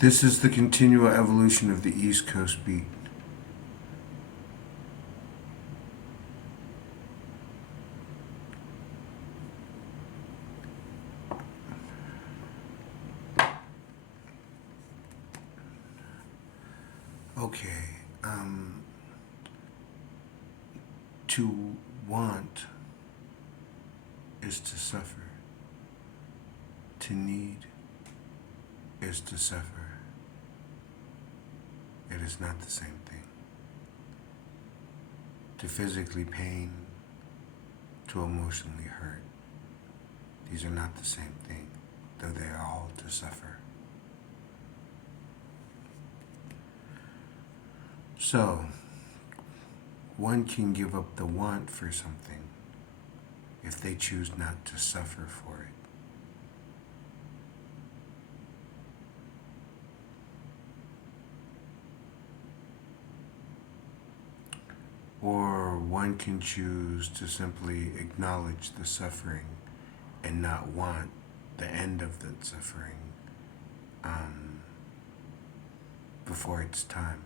This is the continual evolution of the East Coast beat. Okay, to want is to suffer. To need is to suffer. It is not the same thing. To physically pain, to emotionally hurt, these are not the same thing, though they are all to suffer. So, one can give up the want for something if they choose not to suffer for it. Or one can choose to simply acknowledge the suffering and not want the end of the suffering um, before it's time.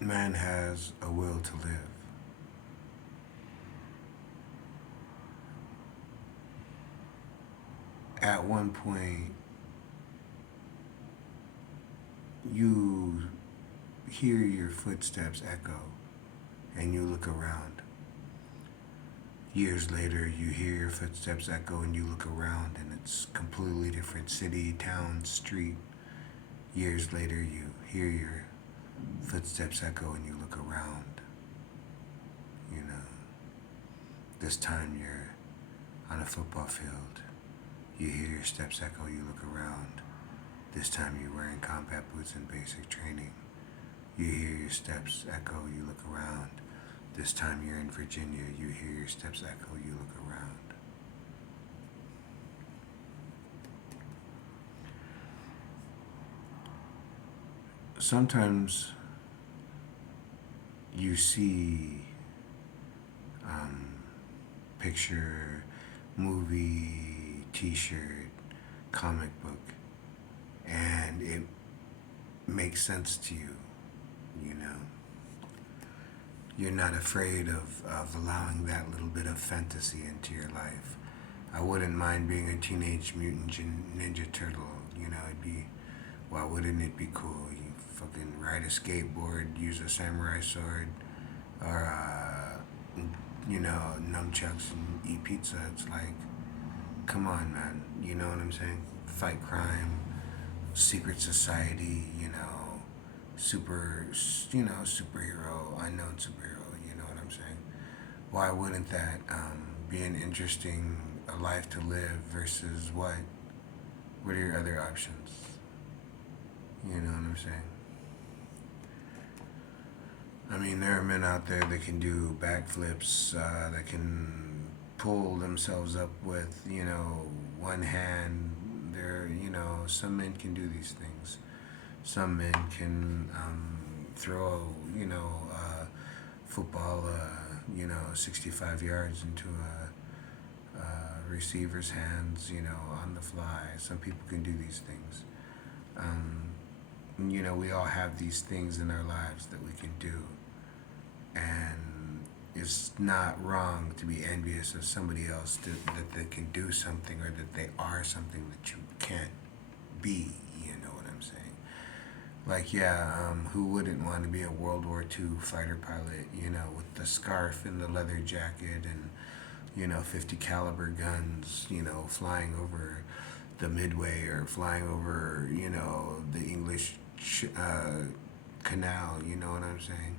Man has a will to live. At one point, you hear your footsteps echo and you look around. Years later, you hear your footsteps echo and you look around and it's completely different city, town, street. Years later, you hear your footsteps echo and you look around. You know, this time you're on a football field. You hear your steps echo, you look around. This time you're wearing combat boots and basic training. You hear your steps echo, you look around. This time you're in Virginia, you hear your steps echo, you look around. Sometimes you see picture, movie, t-shirt, comic book, and it makes sense to you, you know. You're not afraid of allowing that little bit of fantasy into your life. I wouldn't mind being a teenage mutant ninja turtle, you know, it'd be, why wouldn't it be cool? You fucking ride a skateboard, use a samurai sword, or, you know, nunchucks and eat pizza. It's like, come on, man. You know what I'm saying? Fight crime, secret society, you know, superhero, unknown superhero, you know what I'm saying? Why wouldn't that be an interesting a life to live versus what? What are your other options? You know what I'm saying? I mean, there are men out there that can do backflips, that can pull themselves up with, you know, one hand. There, you know, some men can do these things. Some men can throw, you know, football, 65 yards into a receiver's hands, you know, on the fly. Some people can do these things. Um, you know, we all have these things in our lives that we can do. And it's not wrong to be envious of somebody else that they can do something or that they are something that you can't be, you know what I'm saying? Like, yeah, who wouldn't want to be a World War II fighter pilot, you know, with the scarf and the leather jacket and, you know, 50 caliber guns, you know, flying over the Midway or flying over, you know, the English canal, you know what I'm saying?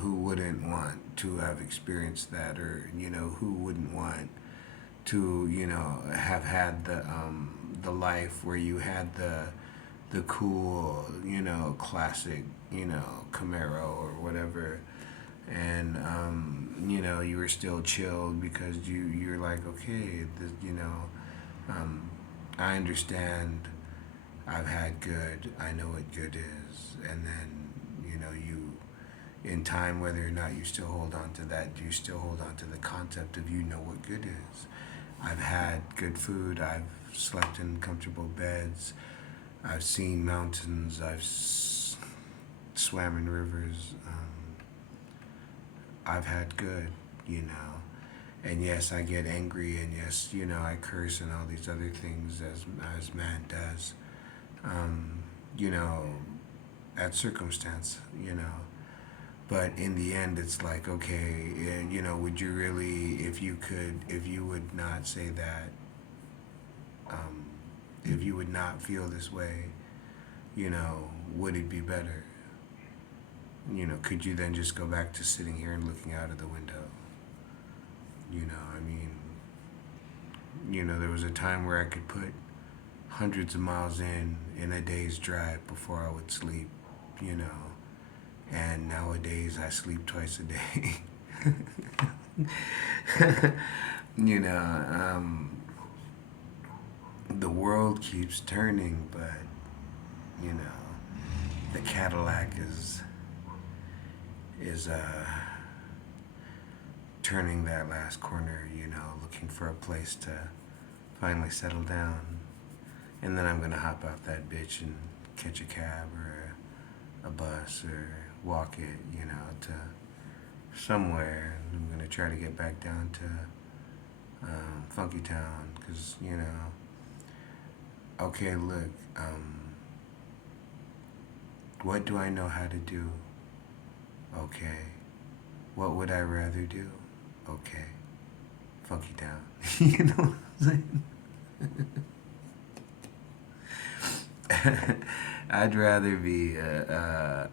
Who wouldn't want to have experienced that, or you know, who wouldn't want to, you know, have had the life where you had the cool, you know, classic, you know, Camaro or whatever, and you know, you were still chilled because you're like, okay, this, you know, um, I understand. I've had good. I know what good is, and then you know in time, whether or not you still hold on to that. Do you still hold on to the concept of you know what good is? I've had good food. I've slept in comfortable beds. I've seen mountains. Swam in rivers. I've had good, you know. And yes, I get angry, and yes, I curse and all these other things as man does. Um, you know, at circumstance, But in the end, it's like, okay, would you really, if you would not say that, um, if you would not feel this way, would it be better? Could you then just go back to sitting here and looking out of the window? I mean, there was a time where I could put hundreds of miles in a day's drive before I would sleep, you know. And nowadays I sleep twice a day. you know, um, the world keeps turning, but you know, the Cadillac is turning that last corner. Looking for a place to finally settle down, and then I'm gonna hop out that bitch and catch a cab or a bus or walk it, to somewhere. I'm gonna try to get back down to Funky Town, cause okay, look, what do I know how to do? Okay, what would I rather do? Okay, Funky Town. you know what I'm saying? I'd rather be the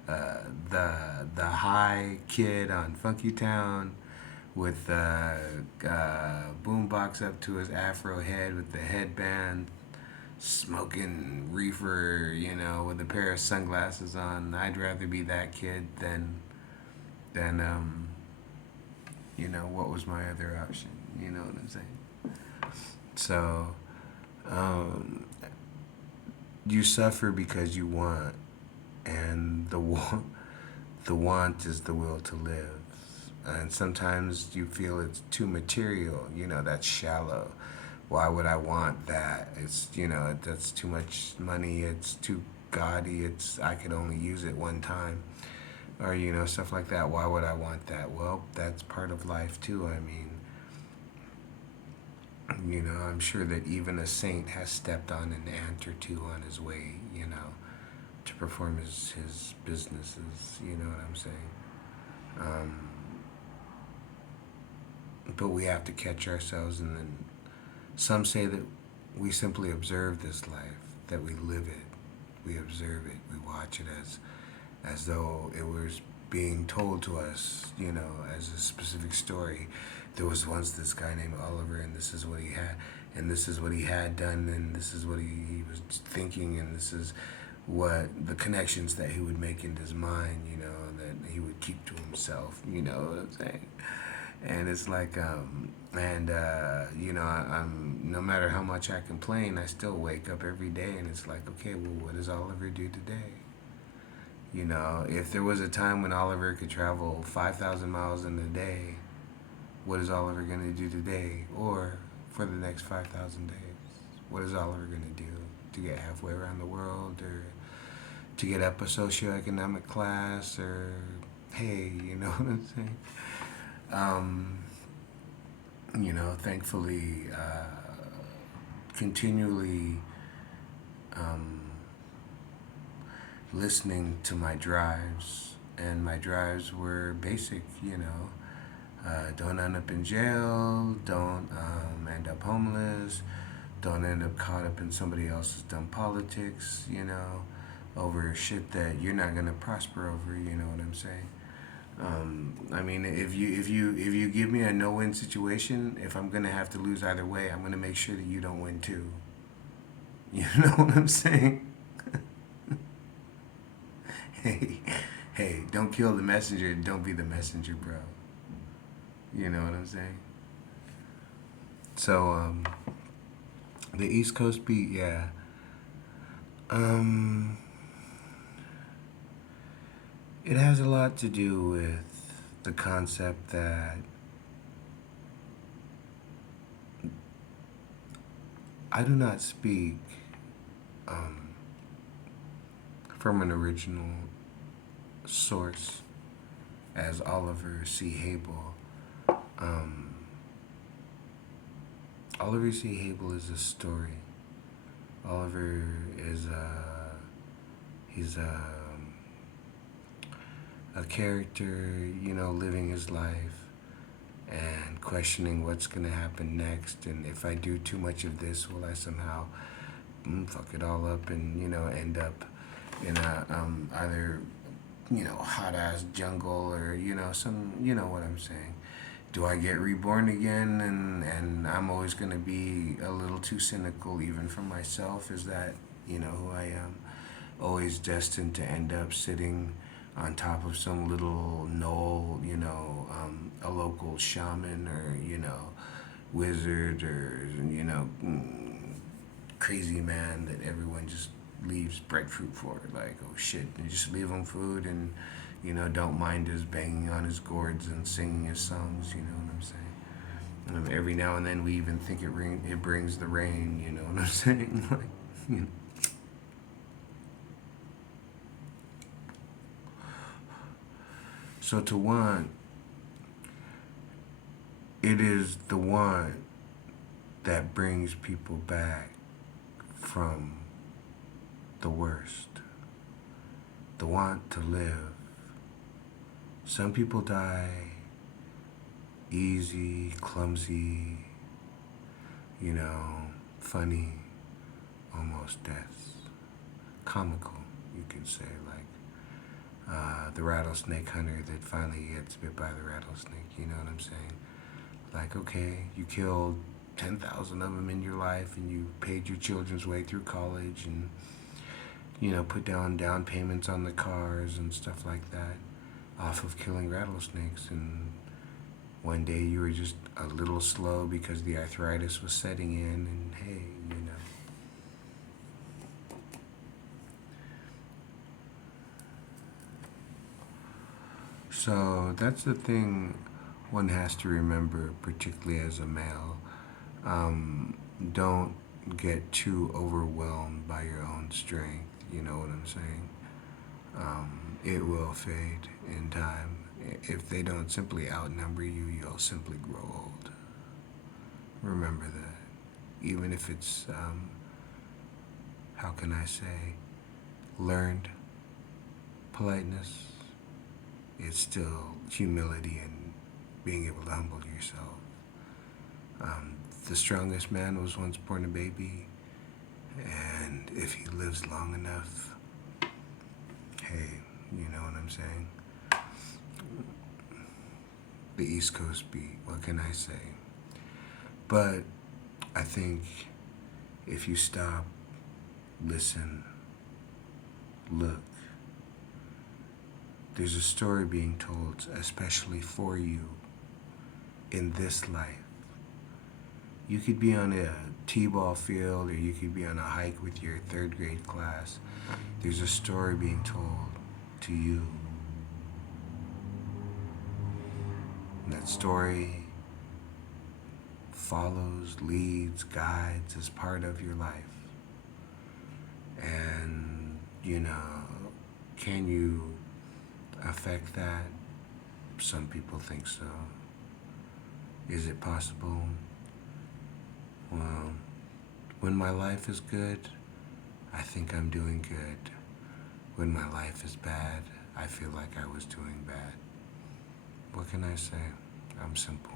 high kid on Funky Town with boombox up to his afro head with the headband, smoking reefer, with a pair of sunglasses on. I'd rather be that kid than what was my other option? You know what I'm saying? So, um, you suffer because you want, and the want is the will to live. And sometimes you feel it's too material. That's shallow. Why would I want that? It's that's too much money. It's too gaudy. I could only use it one time, or stuff like that. Why would I want that? Well, that's part of life too. I mean, I'm sure that even a saint has stepped on an ant or two on his way, to perform his businesses. You know what I'm saying? Um, but we have to catch ourselves, and then some say that we simply observe this life, that we live it, we observe it, we watch it as though it was being told to us, as a specific story. There was once this guy named Oliver, and this is what he had, and this is what he had done, and this is what he was thinking, and this is what the connections that he would make in his mind, that he would keep to himself, you know what I'm saying? And it's like, I'm no matter how much I complain, I still wake up every day, and it's like, okay, well, what does Oliver do today? If there was a time when Oliver could travel 5,000 miles in a day, what is Oliver going to do today, or for the next 5,000 days? What is Oliver going to do to get halfway around the world, or to get up a socioeconomic class, or hey, you know what I'm saying? Thankfully, continually listening to my drives, and my drives were basic, don't end up in jail, don't end up homeless, don't end up caught up in somebody else's dumb politics, over shit that you're not gonna prosper over, you know what I'm saying? I mean, if you give me a no-win situation, if I'm gonna have to lose either way, I'm gonna make sure that you don't win too. You know what I'm saying? hey, hey, don't kill the messenger. Don't be the messenger, bro. You know what I'm saying? So, the East Coast beat, yeah. Um, It has a lot to do with the concept that I do not speak um, from an original source as Oliver C. Hable. Um, Oliver C. Hable is a story. Oliver is he's a character, living his life and questioning what's gonna happen next, and if I do too much of this, will I somehow fuck it all up and end up in a either hot ass jungle or some what I'm saying. Do I get reborn again? And I'm always gonna be a little too cynical even for myself. Is that who I am? Always destined to end up sitting on top of some little knoll, a local shaman or wizard or crazy man that everyone just leaves breadfruit for. Like, oh shit, you just leave him food and don't mind his banging on his gourds and singing his songs. You know what I'm saying? Every now and then we even think it brings the rain. You know what I'm saying? Like, you know. So to want, it is the want that brings people back from the worst. The want to live. Some people die easy, clumsy, funny, almost deaths. Comical, you could say, like the rattlesnake hunter that finally gets bit by the rattlesnake, you know what I'm saying? Like, okay, you killed 10,000 of them in your life and you paid your children's way through college and, put down payments on the cars and stuff like that off of killing rattlesnakes. And one day you were just a little slow because the arthritis was setting in, and hey, So that's the thing one has to remember, particularly as a male. Don't get too overwhelmed by your own strength. You know what I'm saying? It will fade in time. If they don't simply outnumber you, you'll simply grow old. Remember that. Even if it's, how can I say, learned politeness, it's still humility and being able to humble yourself. The strongest man was once born a baby, and if he lives long enough, hey, you know what I'm saying? The East Coast beat, what can I say? But I think if you stop, listen, look, there's a story being told, especially for you, in this life. You could be on a t-ball field or you could be on a hike with your third grade class. There's a story being told to you. And that story follows, leads, guides, is part of your life. And, can you affect that? Some people think so. Is it possible? Well, when my life is good, I think I'm doing good. When my life is bad, I feel like I was doing bad. What can I say? I'm simple.